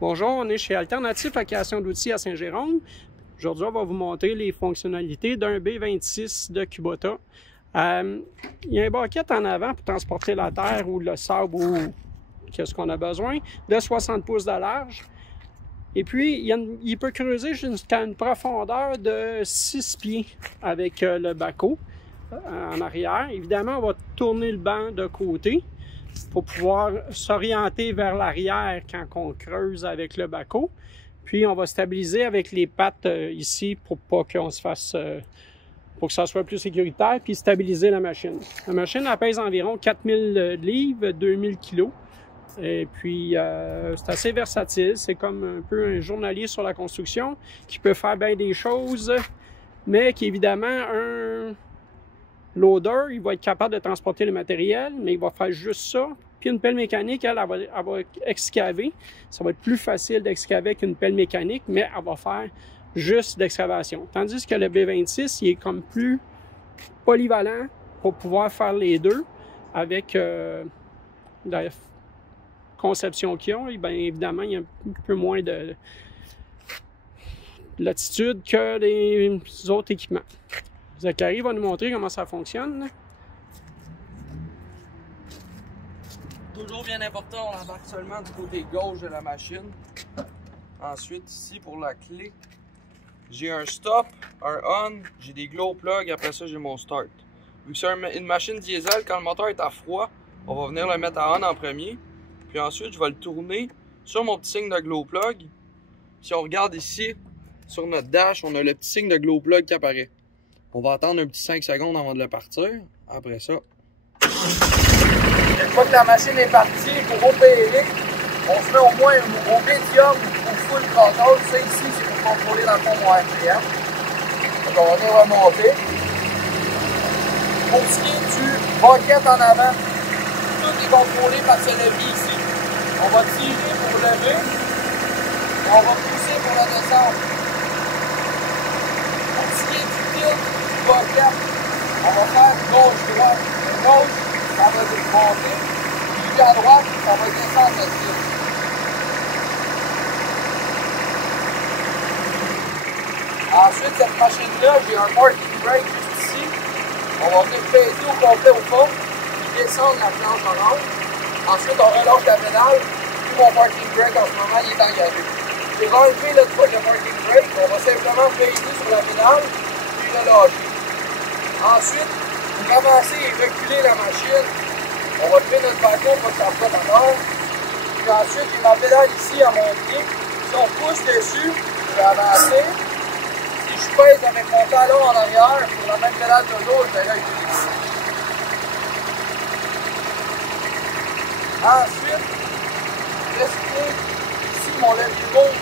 Bonjour, on est chez Alternatif Location d'outils à Saint-Jérôme. Aujourd'hui, on va vous montrer les fonctionnalités d'un B26 de Kubota. Il y a un bucket en avant pour transporter la terre ou le sable ou qu'est-ce qu'on a besoin, de 60 pouces de large. Et puis, il peut creuser jusqu'à une profondeur de 6 pieds avec le backhoe en arrière. Évidemment, on va tourner le banc de côté pour pouvoir s'orienter vers l'arrière quand on creuse avec le backhoe. Puis on va stabiliser avec les pattes ici pour pas qu'on se fasse, pour que ça soit plus sécuritaire, puis stabiliser la machine. La machine, elle pèse environ 4000 livres, 2000 kg. Et puis, c'est assez versatile. C'est comme un peu un journalier sur la construction qui peut faire bien des choses, mais qui évidemment, un loader, il va être capable de transporter le matériel, mais il va faire juste ça. Puis une pelle mécanique, elle va excaver. Ça va être plus facile d'excaver qu'une pelle mécanique, mais elle va faire juste d'excavation. Tandis que le B26, il est comme plus polyvalent pour pouvoir faire les deux avec la conception qu'ils ont. Et bien évidemment, il y a un peu moins de latitude que les autres équipements. Zachary va nous montrer comment ça fonctionne. Toujours bien important, on embarque seulement du côté gauche de la machine. Ensuite, ici pour la clé, j'ai un stop, un on, j'ai des glow plugs, après ça j'ai mon start. Vu que c'est une machine diesel, quand le moteur est à froid, on va venir le mettre à on en premier. Puis ensuite, je vais le tourner sur mon petit signe de glow plug. Si on regarde ici, sur notre dash, on a le petit signe de glow plug qui apparaît. On va attendre un petit 5 secondes avant de le partir. Après ça, une fois que la machine est partie, pour opérer, on se met au moins au médium ou au full control. Ça ici, c'est pour contrôler dans le fond mon RPM. Donc on va venir remonter. Pour ce qui est du bucket en avant, tout est contrôlé par ce levier ici. On va tirer pour lever et on va pousser pour la descendre. Pour ce qui est du tilt du bucket, on va faire gauche-droite. Gauche, ça va monter, puis à droite, ça va descendre le tilt. Ensuite, cette machine-là, j'ai un parking brake juste ici. On va venir peser au complet au fond, puis descendre la planche orange. Ensuite, on relâche la pédale, puis mon parking brake en ce moment, il est engagé. Pour enlever le truc de parking brake, on va simplement peser sur la pédale, puis relâcher. Ensuite, pour avancer et reculer la machine, on va lever notre bâton pour que ça flotte à terre. Puis ensuite, j'ai ma pédale ici à mon pied. Si on pousse dessus, je vais avancer. Si je pèse avec mon talon en arrière, pour la même pédale toujours, je vais reculer. Ensuite, restez ici mon levier rouge.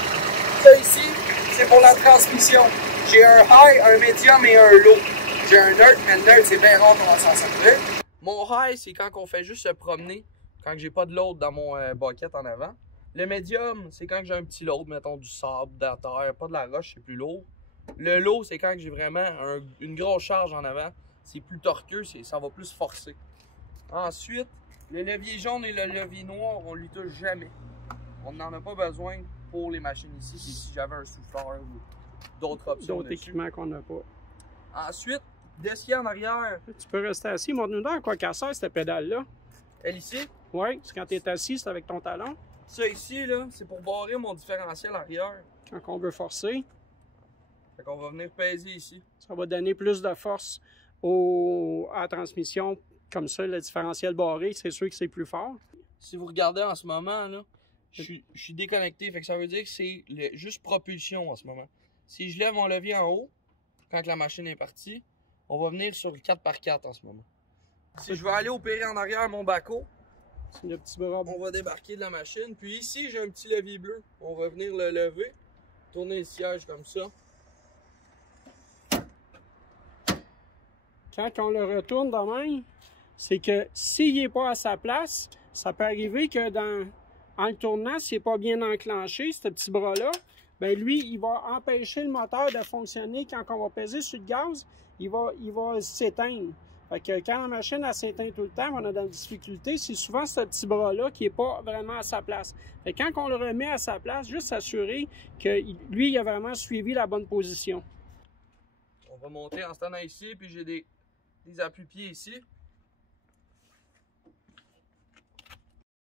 Ça ici, c'est pour la transmission. J'ai un high, un medium et un low. J'ai un neutre, mais le neutre, c'est bien rare qu'on va s'en servir. Mon high, c'est quand on fait juste se promener, quand j'ai pas de load dans mon bucket en avant. Le medium, c'est quand j'ai un petit load, mettons du sable, de la terre, pas de la roche, c'est plus lourd. Le low, c'est quand j'ai vraiment une grosse charge en avant. C'est plus torqueux, ça va plus forcer. Ensuite, le levier jaune et le levier noir, on lui touche jamais. On n'en a pas besoin pour les machines ici, puis si j'avais un souffleur ou d'autres options. D'autres équipements qu'on n'a pas. Ensuite, de ce qu'il y a en arrière. Tu peux rester assis. Montre-nous donc à quoi qu'elle sert, cette pédale-là. Elle ici? Oui, c'est quand tu es assis, c'est avec ton talon. Ça ici, là, c'est pour barrer mon différentiel arrière. Quand on veut forcer. Fait qu'on va venir peser ici. Ça va donner plus de force à la transmission. Comme ça, le différentiel barré, c'est sûr que c'est plus fort. Si vous regardez en ce moment, là, je suis déconnecté. Fait que ça veut dire que c'est juste propulsion en ce moment. Si je lève mon levier en haut, quand la machine est partie, on va venir sur le 4x4 en ce moment. Si je veux aller opérer en arrière mon backhoe, c'est le petit bras. On va débarquer de la machine. Puis ici, j'ai un petit levier bleu. On va venir le lever, tourner le siège comme ça. Quand on le retourne de même, c'est que s'il n'est pas à sa place, ça peut arriver que en le tournant, s'il n'est pas bien enclenché, ce petit bras-là, bien lui, il va empêcher le moteur de fonctionner. Quand on va peser sur le gaz, il va s'éteindre. Fait que quand la machine elle s'éteint tout le temps, on a de la difficulté, c'est souvent ce petit bras-là qui n'est pas vraiment à sa place. Fait que quand on le remet à sa place, juste s'assurer que lui, il a vraiment suivi la bonne position. On va monter en se tenant ici, puis j'ai des appuis-pieds ici.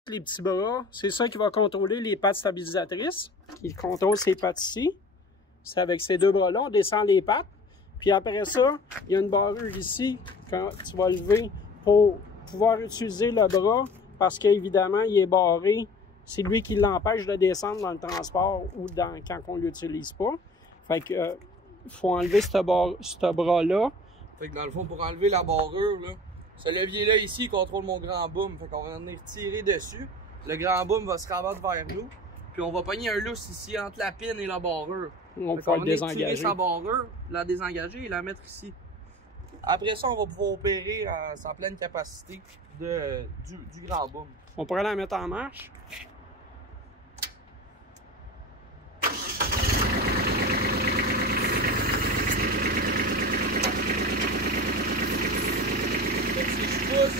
Les petits bras, c'est ça qui va contrôler les pattes stabilisatrices. Il contrôle ces pattes ici. C'est avec ces deux bras-là, on descend les pattes. Puis après ça, il y a une barrure ici que tu vas lever pour pouvoir utiliser le bras parce qu'évidemment, il est barré. C'est lui qui l'empêche de descendre dans le transport ou quand on ne l'utilise pas. Fait que faut enlever ce bras-là. Fait que dans le fond, pour enlever la barrure, là, ce levier-là ici, il contrôle mon grand boom. Fait qu'on va venir tirer dessus. Le grand boom va se rabattre vers nous. Puis on va pogner un lousse ici entre la pine et la barrure. On va venir tirer sa barrure, la désengager et la mettre ici. Après ça, on va pouvoir opérer à sa pleine capacité du grand boom. On pourrait la mettre en marche.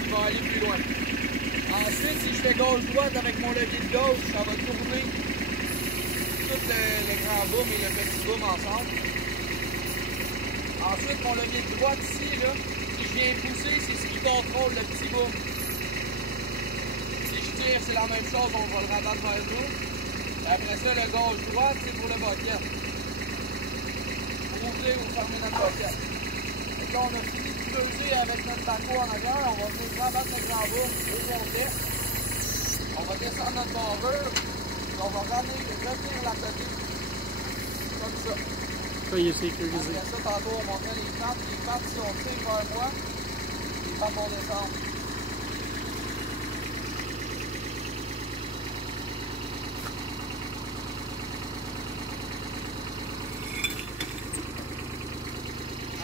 Il va aller plus loin. Ensuite, si je fais gauche-droite avec mon levier de gauche, ça va tourner tout le grand boom et le petit boom ensemble. Ensuite, mon levier de droite ici, là, si je viens pousser, c'est ce qui contrôle le petit boom. Si je tire, c'est la même chose, on va le rabattre vers nous. Et après ça, le gauche-droite, c'est pour le boquette. Pour ouvrir ou fermer notre boquette. Donc là, on a fini de creuser avec notre taco en arrière. On va venir rabattre le grand boom au complet. On va descendre notre barrure. On va retenir la côté. Comme ça. Ça, il est sécurisé. Après ça, tantôt, on montrait les pattes. Les pattes, si on tire vers moi, les pattes vont descendre.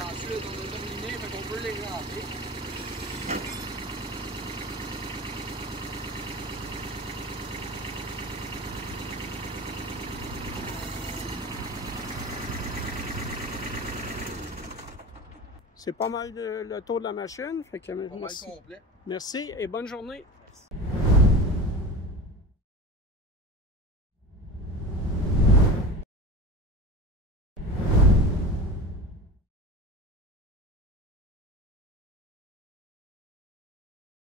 Ensuite, on a terminé, fait qu'on peut les rentrer. C'est pas mal le tour de la machine. Fait que, Pas mal complet. merci et bonne journée.